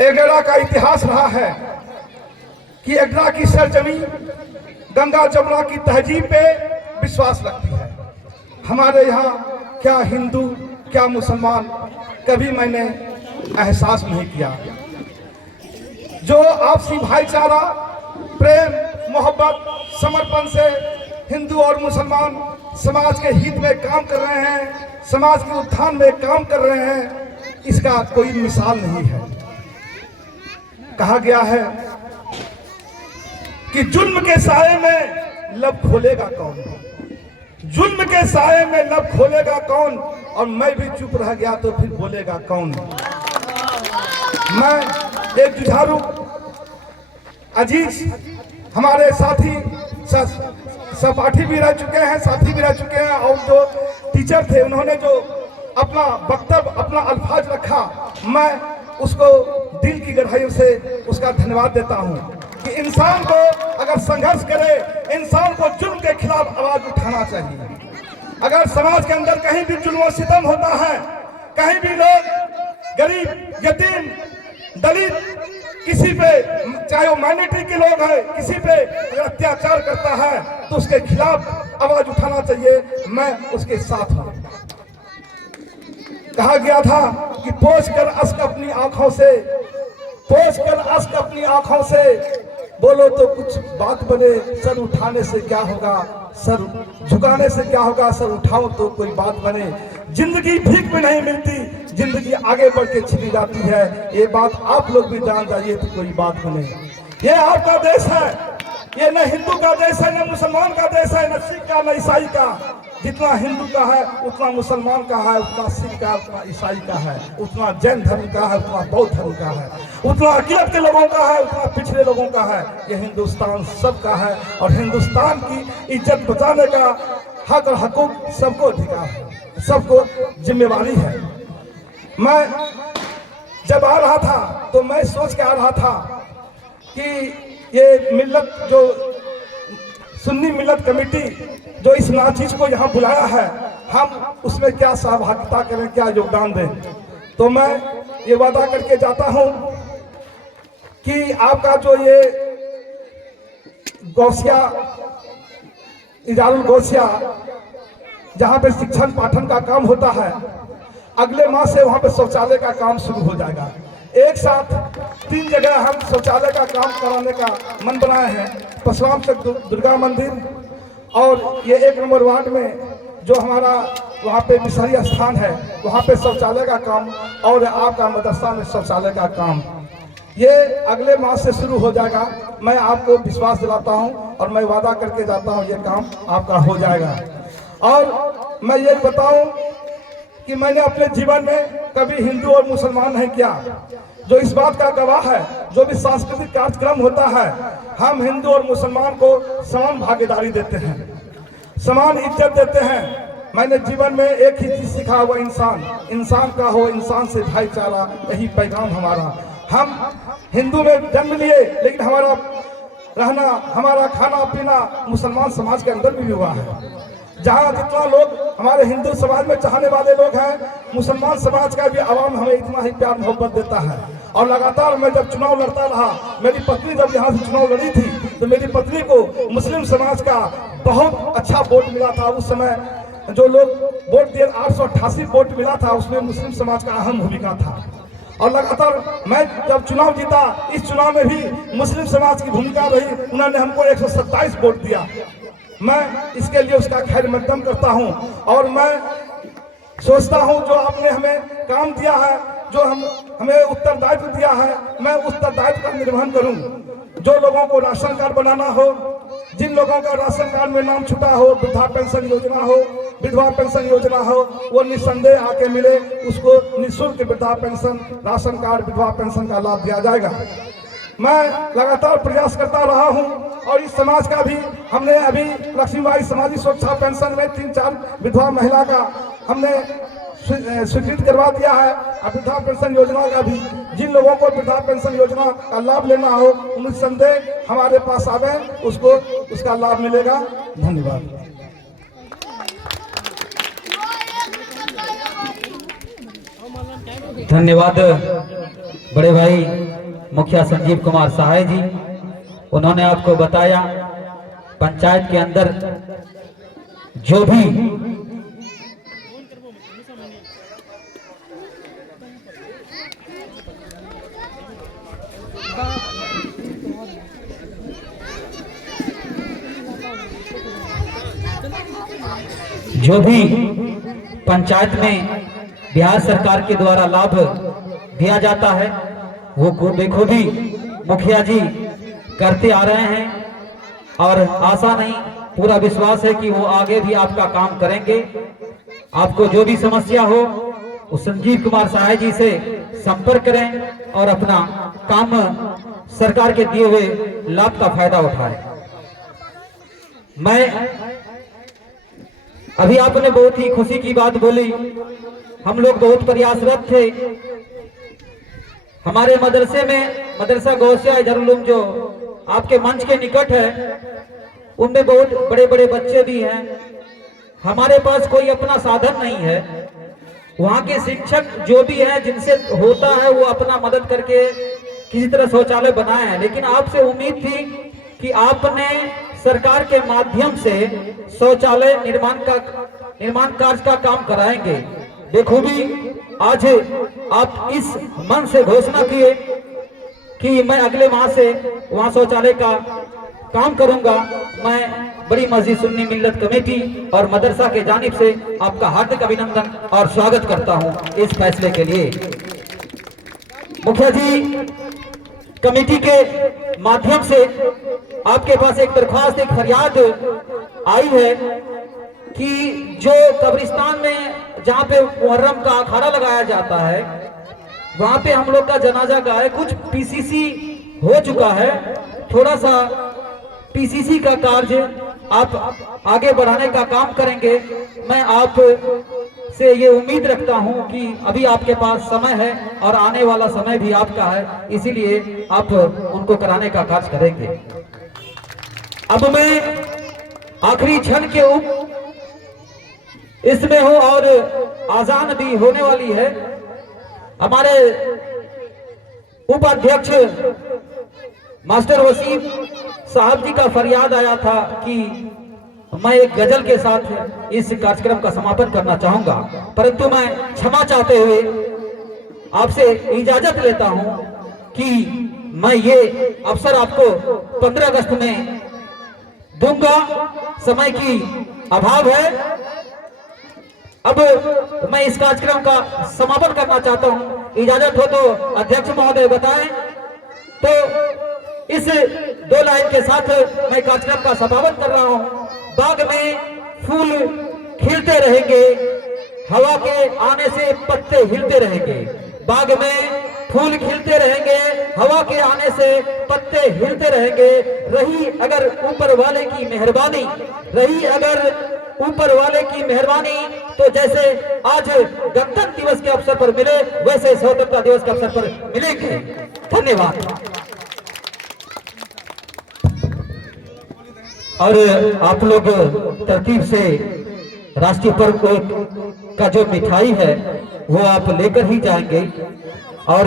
एगरा का इतिहास रहा है कि एगरा की सरजमी गंगा जमुना की तहजीब पे विश्वास रखती है। हमारे यहाँ क्या हिंदू क्या मुसलमान कभी मैंने एहसास नहीं किया। जो आपसी भाईचारा, प्रेम, मोहब्बत, समर्पण से हिंदू और मुसलमान समाज के हित में काम कर रहे हैं, समाज के उत्थान में काम कर रहे हैं, इसका कोई मिसाल नहीं है। कहा गया है कि जुल्म के साए में लब खोलेगा कौन, जुल्म के साए में लब खोलेगा कौन, और मैं भी चुप रह गया तो फिर बोलेगा कौन। मैं एक जुझारू अजीज, हमारे साथी सहपाठी भी रह चुके हैं, साथी भी रह चुके हैं, और जो टीचर थे उन्होंने जो अपना वक्तव्य, अपना अल्फाज रखा, मैं उसको दिल की गहराइयों से उसका धन्यवाद देता हूं कि इंसान को अगर संघर्ष करे, इंसान को जुल्म के खिलाफ आवाज उठाना चाहिए। अगर समाज के अंदर कहीं भी जुल्म और सितम होता है, कहीं भी लोग गरीब, यतीम, दलित, किसी पे, चाहे वो माइनॉरिटी के लोग हैं, किसी पे अगर अत्याचार करता है तो उसके खिलाफ आवाज उठाना चाहिए। मैं उसके साथ हूं। कहा गया था कि पोंछ कर अश्क अपनी आंखों से, पोंछ कर अश्क अपनी आंखों से, बोलो तो कुछ बात बने, सर उठाने से क्या होगा, सर झुकाने से क्या होगा, सर उठाओ तो कोई बात बने। जिंदगी भीख में नहीं मिलती, जिंदगी आगे बढ़ के छिपी जाती है, ये बात आप लोग भी जान जाइए तो कोई बात बने। ये आपका देश है, ये न हिंदू का देश है, न मुसलमान का देश है, न सिख का, न ईसाई का। जितना हिंदू का है उतना मुसलमान का है, उतना सिख का, उतना ईसाई का है, उतना जैन धर्म का है, उतना बौद्ध धर्म का है, उतना अकिलत के लोगों का है, उतना पिछड़े लोगों का है। ये हिंदुस्तान सबका है और हिंदुस्तान की इज्जत बचाने का हक और हकूक सबको अधिकार है, सबको जिम्मेवारी है। मैं जब आ रहा था तो मैं सोच के आ रहा था कि ये मिल्लत, जो सुन्नी मिल्लत कमेटी जो इस नाचीज को यहाँ बुलाया है, हम उसमें क्या सहभागिता करें, क्या योगदान दें। तो मैं ये वादा करके जाता हूँ कि आपका जो ये गौसिया, इजारुल गौसिया, जहाँ पे शिक्षण पाठन का काम होता है, अगले माह से वहाँ पे शौचालय का काम शुरू हो जाएगा। एक साथ 3 जगह हम शौचालय का काम कराने का मन बनाए हैं। परशुराम चक दुर्गा मंदिर, और ये 1 नंबर वार्ड में जो हमारा वहाँ पे मिसरी स्थान है, वहाँ पे शौचालय का काम, और आपका मदरसा में शौचालय का काम, ये अगले माह से शुरू हो जाएगा। मैं आपको विश्वास दिलाता हूँ और मैं वादा करके जाता हूँ ये काम आपका हो जाएगा। और मैं ये बताऊँ कि मैंने अपने जीवन में कभी हिंदू और मुसलमान नहीं किया, जो इस बात का गवाह है। जो भी सांस्कृतिक कार्यक्रम होता है, हम हिंदू और मुसलमान को समान भागीदारी देते हैं, समान इज्जत देते हैं। मैंने जीवन में एक ही चीज सीखा हुआ, इंसान का हो, इंसान से भाईचारा, यही पैगाम हमारा। हम हिंदू में जन्म लिए, लेकिन हमारा रहना, हमारा खाना पीना मुसलमान समाज के अंदर भी हुआ है। जहाँ जितना लोग हमारे हिंदू समाज में चाहने वाले लोग हैं, मुसलमान समाज का भी आवाम हमें इतना ही प्यार मोहब्बत देता है। और लगातार मैं जब चुनाव लड़ता रहा, मेरी पत्नी जब यहाँ से चुनाव लड़ी थी, तो मेरी पत्नी को मुस्लिम समाज का बहुत अच्छा वोट मिला था। उस समय जो लोग वोट दिए, 888 वोट मिला था, उसमें मुस्लिम समाज का अहम भूमिका था। और लगातार मैं जब चुनाव जीता, इस चुनाव में भी मुस्लिम समाज की भूमिका रही, उन्होंने हमको 127 वोट दिया। मैं इसके लिए उसका खैर मकदम करता हूं, और मैं सोचता हूं जो आपने हमें काम दिया है, जो हमें उत्तरदायित्व दिया है, मैं उत्तरदायित्व का निर्वहन करूं। जो लोगों को राशन कार्ड बनाना हो, जिन लोगों का राशन कार्ड में नाम छुटा हो, वृद्धा पेंशन योजना हो, विधवा पेंशन योजना हो, वो निस्संदेह आके मिले, उसको निःशुल्क वृद्धा पेंशन, राशन कार्ड, विधवा पेंशन का लाभ दिया जाएगा। मैं लगातार प्रयास करता रहा हूं, और इस समाज का भी हमने अभी लक्ष्मीबाई सामाजिक सुरक्षा पेंशन में 3-4 विधवा महिला का हमने स्वीकृत करवा दिया है। वृद्धा पेंशन योजना का भी, जिन लोगों को वृद्धा पेंशन योजना का लाभ लेना हो, निस्संदेह हमारे पास आवे, उसको उसका लाभ मिलेगा। धन्यवाद। धन्यवाद बड़े भाई मुखिया संजीव कुमार सहाय जी। उन्होंने आपको बताया पंचायत के अंदर जो भी पंचायत में बिहार सरकार के द्वारा लाभ दिया जाता है वो बेखूबी मुखिया जी करते आ रहे हैं और आशा नहीं पूरा विश्वास है कि वो आगे भी आपका काम करेंगे। आपको जो भी समस्या हो उस संजीव कुमार सहाय जी से संपर्क करें और अपना काम सरकार के दिए हुए लाभ का फायदा उठाएं। मैं अभी आपने बहुत ही खुशी की बात बोली, हम लोग बहुत प्रयासरत थे। हमारे मदरसे में मदरसा गौसिया इजहारुल जो आपके मंच के निकट है उनमें बहुत बड़े बड़े बच्चे भी हैं। हमारे पास कोई अपना साधन नहीं है। वहाँ के शिक्षक जो भी हैं जिनसे होता है वो अपना मदद करके किसी तरह शौचालय बनाए हैं, लेकिन आपसे उम्मीद थी कि आपने सरकार के माध्यम से शौचालय निर्माण कार्य का काम कराएंगे। बेखूबी आज आप इस मन से घोषणा किए कि मैं अगले माह से वहां शौचालय का काम करूंगा। मैं बड़ी मस्जिद सुन्नी मिल्लत कमेटी और मदरसा के जानिब से आपका हार्दिक अभिनंदन और स्वागत करता हूं इस फैसले के लिए। मुखिया जी, कमेटी के माध्यम से आपके पास एक दरख्वास्त, एक फरियाद आई है कि जो कब्रिस्तान में जहाँ पे मुहर्रम का अखाड़ा लगाया जाता है वहां पे हम लोग का जनाजा का है, कुछ पीसीसी हो चुका है। थोड़ा सा पीसीसी का कार्य आप आगे बढ़ाने का काम करेंगे। मैं आप से ये उम्मीद रखता हूं कि अभी आपके पास समय है और आने वाला समय भी आपका है, इसीलिए आप उनको कराने का कार्य करेंगे। अब मैं आखिरी क्षण के इसमें हूं और आजान भी होने वाली है। हमारे उपाध्यक्ष मास्टर वसीम साहब जी का फरियाद आया था कि मैं एक गजल के साथ इस कार्यक्रम का समापन करना चाहूंगा, परंतु मैं क्षमा चाहते हुए आपसे इजाजत लेता हूं कि मैं ये अवसर आपको 15 अगस्त में दूंगा। समय की अभाव है। अब मैं इस कार्यक्रम का समापन करना चाहता हूं। इजाजत हो तो अध्यक्ष महोदय बताएं। तो इस 2 लाइन के साथ मैं कार्यक्रम का समापन कर रहा हूं। बाग में फूल खिलते रहेंगे, हवा के आने से पत्ते हिलते रहेंगे। बाग में फूल खिलते रहेंगे, हवा के आने से पत्ते हिलते रहेंगे। रही अगर ऊपर वाले की मेहरबानी, रही अगर ऊपर वाले की मेहरबानी, तो जैसे आज गणतंत्र दिवस के अवसर पर मिले वैसे स्वतंत्रता दिवस के अवसर पर मिलेंगे। धन्यवाद। और आप लोग तरतीब से राष्ट्रीय पर्व का जो मिठाई है वो आप लेकर ही जाएंगे। और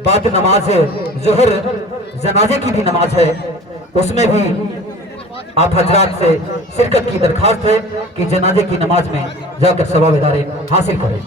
बाद नमाज जोहर जनाजे की भी नमाज है, उसमें भी आप हजरात से शिरकत की दरखास्त है कि जनाजे की नमाज में जाकर सवाब-ए-दारे हासिल करें।